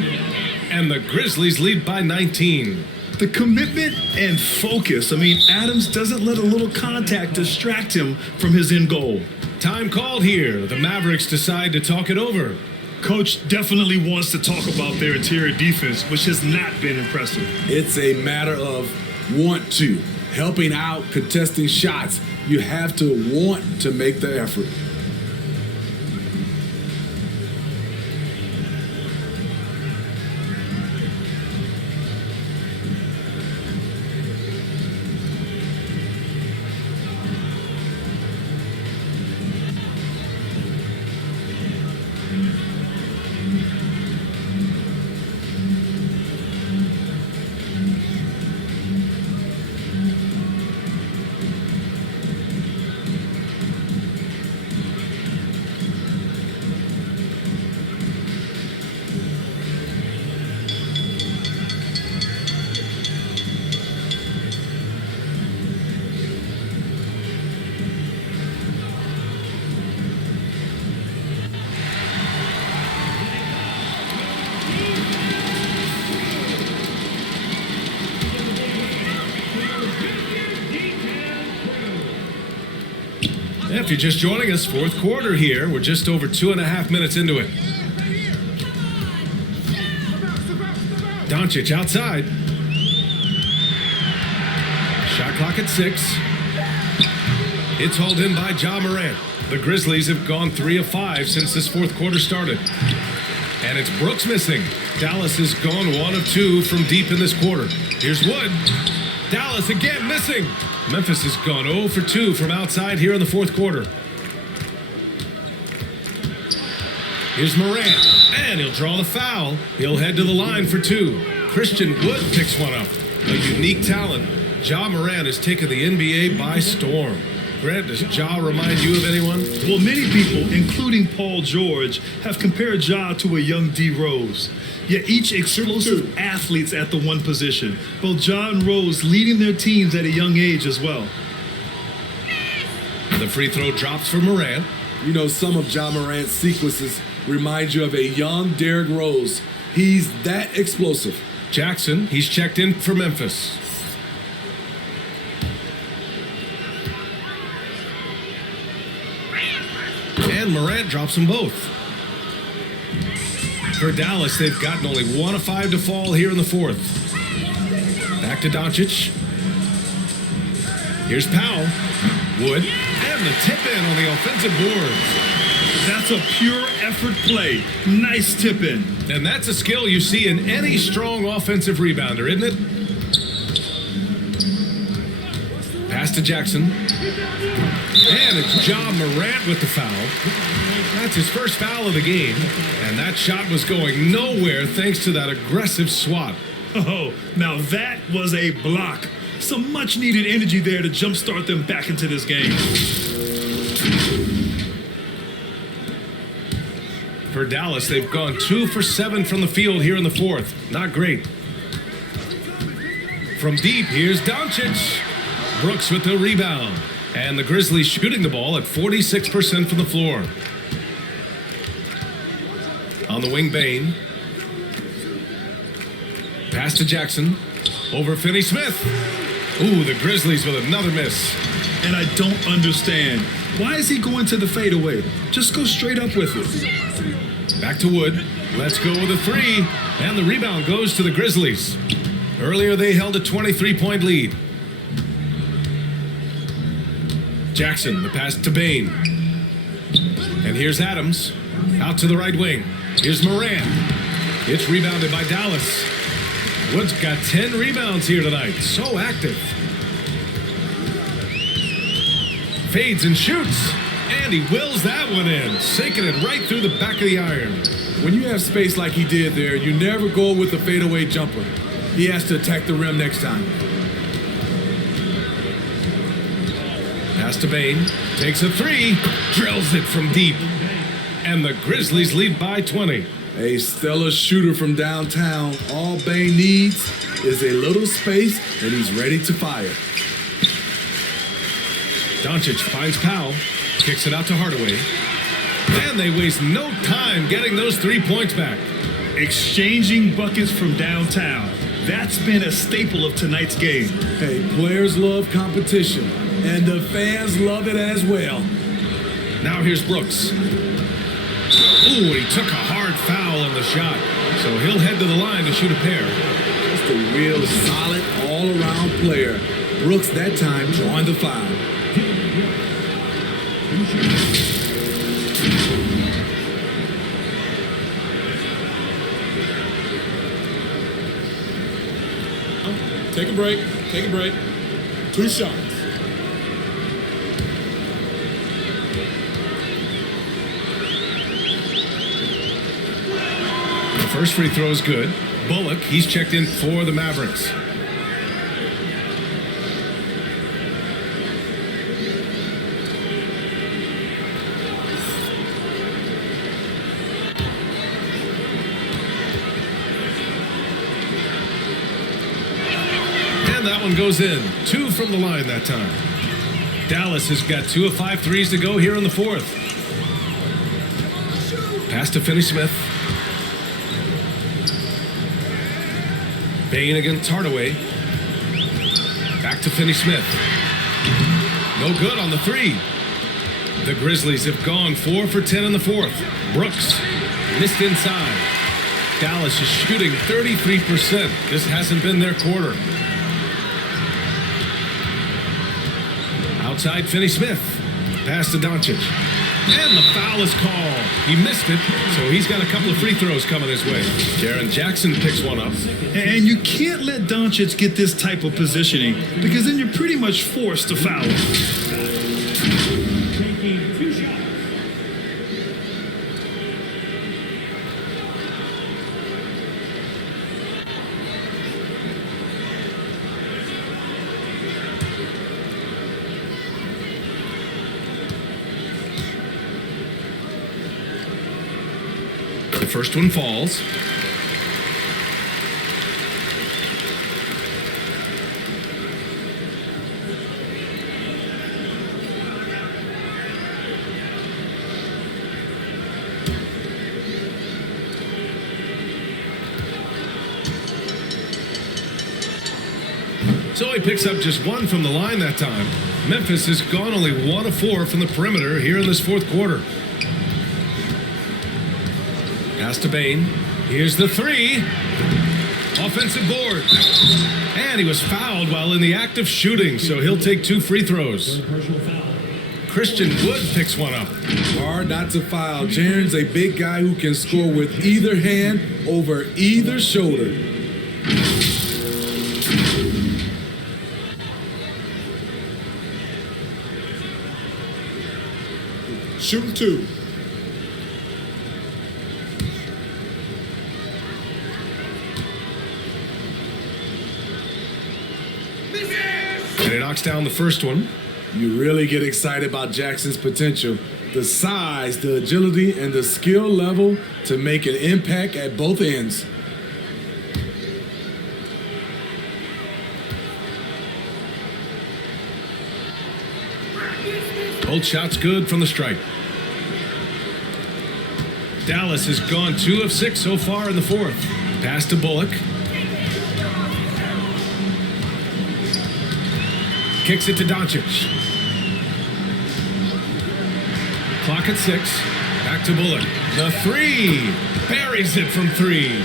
And the Grizzlies lead by 19. The commitment and focus. I mean, Adams doesn't let a little contact distract him from his end goal. Time called here. The Mavericks decide to talk it over. Coach definitely wants to talk about their interior defense, which has not been impressive. It's a matter of want to. Helping out, contesting shots. You have to want to make the effort. If you're just joining us, fourth quarter here. We're just over 2.5 minutes into it. Doncic outside. Shot clock at 6. It's hauled in by Ja Morant. The Grizzlies have gone 3 of 5 since this fourth quarter started. And it's Brooks missing. Dallas has gone 1 of 2 from deep in this quarter. Here's Wood. Dallas again missing. Memphis has gone 0 for 2 from outside here in the fourth quarter. Here's Morant, and he'll draw the foul. He'll head to the line for 2. Christian Wood picks one up. A unique talent. Ja Morant has taken the NBA by storm. Grant, does Ja remind you of anyone? Well, many people, including Paul George, have compared Ja to a young D. Rose. Yet each explosive athletes at the one position. Both Ja and Rose leading their teams at a young age as well. The free throw drops for Morant. You know, some of Ja Morant's sequences remind you of a young Derrick Rose. He's that explosive. Jackson, he's checked in for Memphis. And Morant drops them both. For Dallas, they've gotten only 1 of 5 to fall here in the fourth. Back to Doncic. Here's Powell. Wood. And the tip in on the offensive boards. That's a pure effort play. Nice tip in. And that's a skill you see in any strong offensive rebounder, isn't it? Pass to Jackson. And it's Ja Morant with the foul. That's his first foul of the game. And that shot was going nowhere thanks to that aggressive swat. Oh, now that was a block. Some much needed energy there to jumpstart them back into this game. For Dallas, they've gone 2 for 7 from the field here in the fourth. Not great. From deep, here's Doncic. Brooks with the rebound. And the Grizzlies shooting the ball at 46% from the floor. On the wing, Bane. Pass to Jackson. Over Finney-Smith. Ooh, the Grizzlies with another miss. And I don't understand. Why is he going to the fadeaway? Just go straight up with it. Back to Wood. Let's go with a 3. And the rebound goes to the Grizzlies. Earlier, they held a 23-point lead. Jackson, the pass to Bane. And here's Adams. Out to the right wing. Here's Morant. It's rebounded by Dallas. Wood's got 10 rebounds here tonight. So active. Fades and shoots. And he wills that one in. Sinking it right through the back of the iron. When you have space like he did there, you never go with the fadeaway jumper. He has to attack the rim next time. Pass to Bane. Takes a 3. Drills it from deep. And the Grizzlies lead by 20. A stellar shooter from downtown. All Bane needs is a little space, and he's ready to fire. Doncic finds Powell. Kicks it out to Hardaway. And they waste no time getting those 3 points back. Exchanging buckets from downtown. That's been a staple of tonight's game. Hey, players love competition, and the fans love it as well. Now here's Brooks. Ooh, he took a hard foul on the shot. So he'll head to the line to shoot a pair. Just a real solid all-around player. Brooks that time drawing the foul. Take a break. Take a break. 2 shots. The first free throw is good. Bullock, he's checked in for the Mavericks. That one goes in. 2 from the line that time. Dallas has got 2 of 5 threes to go here in the fourth. Pass to Finney-Smith. Bane against Hardaway. Back to Finney-Smith. No good on the 3. The Grizzlies have gone 4 for 10 in the fourth. Brooks missed inside. Dallas is shooting 33%. This hasn't been their quarter. Outside, Finney-Smith. Pass to Doncic. And the foul is called. He missed it, so he's got a couple of free throws coming his way. Jaren Jackson picks one up. And you can't let Doncic get this type of positioning because then you're pretty much forced to foul him. Taking 2 shots. The first one falls. So he picks up just 1 from the line that time. Memphis has gone only 1 of 4 from the perimeter here in this fourth quarter. Pass to Bane. Here's the 3. Offensive board. And he was fouled while in the act of shooting, so he'll take 2 free throws. Personal foul. Christian Wood picks one up. Hard not to foul. Jaren's a big guy who can score with either hand over either shoulder. Shooting 2. And he knocks down the first one. You really get excited about Jackson's potential. The size, the agility, and the skill level to make an impact at both ends. Both shots good from the stripe. Dallas has gone 2 of 6 so far in the fourth. Pass to Bullock. Kicks it to Doncic. Clock at 6. Back to Bullock. The 3. Buries it from 3.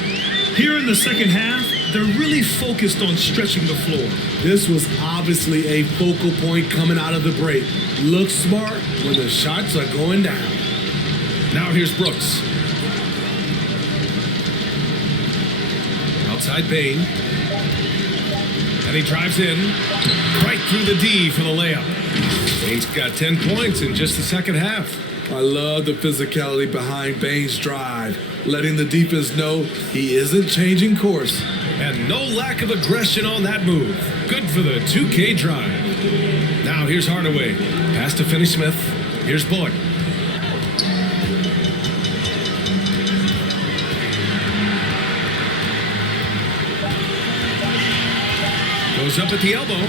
Here in the second half, they're really focused on stretching the floor. This was obviously a focal point coming out of the break. Look smart when the shots are going down. Now here's Brooks. Outside Bane. And he drives in. Right through the D for the layup. Bane's got 10 points in just the second half. I love the physicality behind Bane's drive, letting the defense know he isn't changing course. And no lack of aggression on that move. Good for the 2K drive. Now here's Hardaway. Pass to Finney-Smith. Here's Bullock. Goes up at the elbow.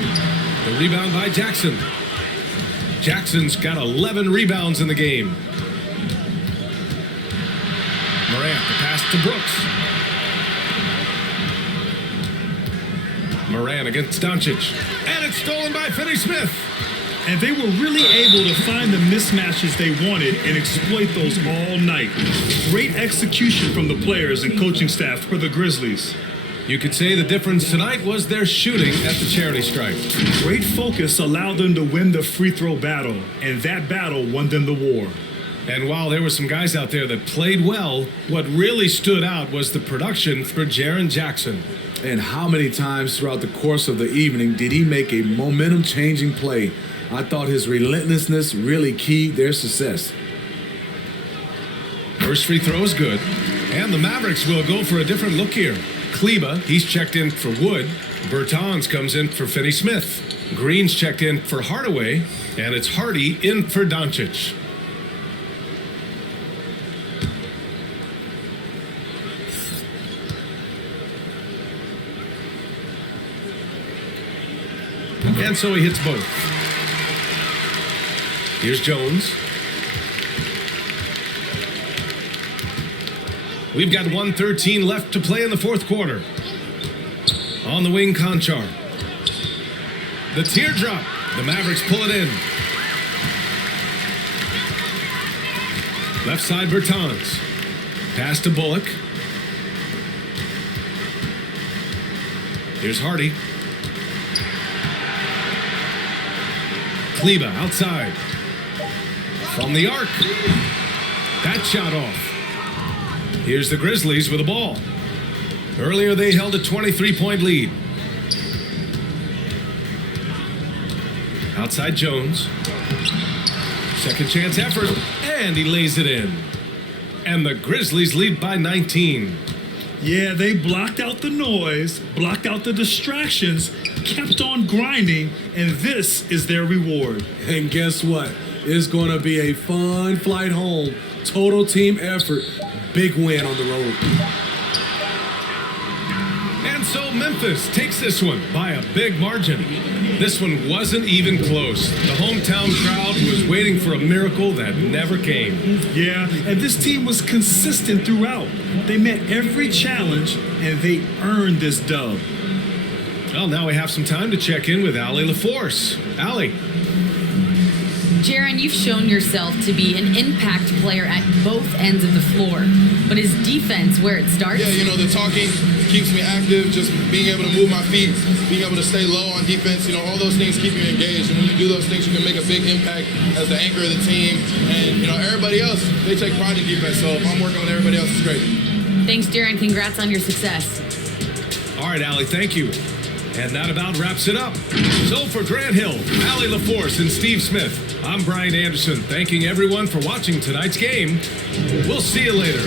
The rebound by Jackson. Jackson's got 11 rebounds in the game. Morant, the pass to Brooks. Morant against Doncic. And it's stolen by Finney-Smith. And they were really able to find the mismatches they wanted and exploit those all night. Great execution from the players and coaching staff for the Grizzlies. You could say the difference tonight was their shooting at the charity stripe. Great focus allowed them to win the free throw battle, and that battle won them the war. And while there were some guys out there that played well, what really stood out was the production for Jaren Jackson. And how many times throughout the course of the evening did he make a momentum-changing play? I thought his relentlessness really keyed their success. First free throw is good. And the Mavericks will go for a different look here. Kleba, he's checked in for Wood. Bertans comes in for Finney-Smith. Green's checked in for Hardaway. And it's Hardy in for Doncic. And so he hits both. Here's Jones. We've got 1:13 left to play in the fourth quarter. On the wing, Conchar. The teardrop. The Mavericks pull it in. Left side Bertans. Pass to Bullock. Here's Hardy. Kleba outside. From the arc. That shot off. Here's the Grizzlies with the ball. Earlier they held a 23-point lead. Outside Jones. Second chance effort. And he lays it in. And the Grizzlies lead by 19. Yeah, they blocked out the noise, blocked out the distractions, kept on grinding, and this is their reward. And guess what? It's going to be a fun flight home. Total team effort. Big win on the road. And so Memphis takes this one by a big margin. This one wasn't even close. The hometown crowd was waiting for a miracle that never came. Yeah, and this team was consistent throughout. They met every challenge, and they earned this dub. Well, now we have some time to check in with Allie LaForce. Allie. Jaron, you've shown yourself to be an impact player at both ends of the floor. But is defense where it starts? Yeah, you know, the talking keeps me active, just being able to move my feet, being able to stay low on defense, you know, all those things keep you engaged. And when you do those things, you can make a big impact as the anchor of the team. And, you know, everybody else, they take pride in defense. So if I'm working with everybody else, it's great. Thanks, Jaron. Congrats on your success. All right, Allie, thank you. And that about wraps it up. So for Grant Hill, Allie LaForce, and Steve Smith, I'm Brian Anderson, thanking everyone for watching tonight's game. We'll see you later.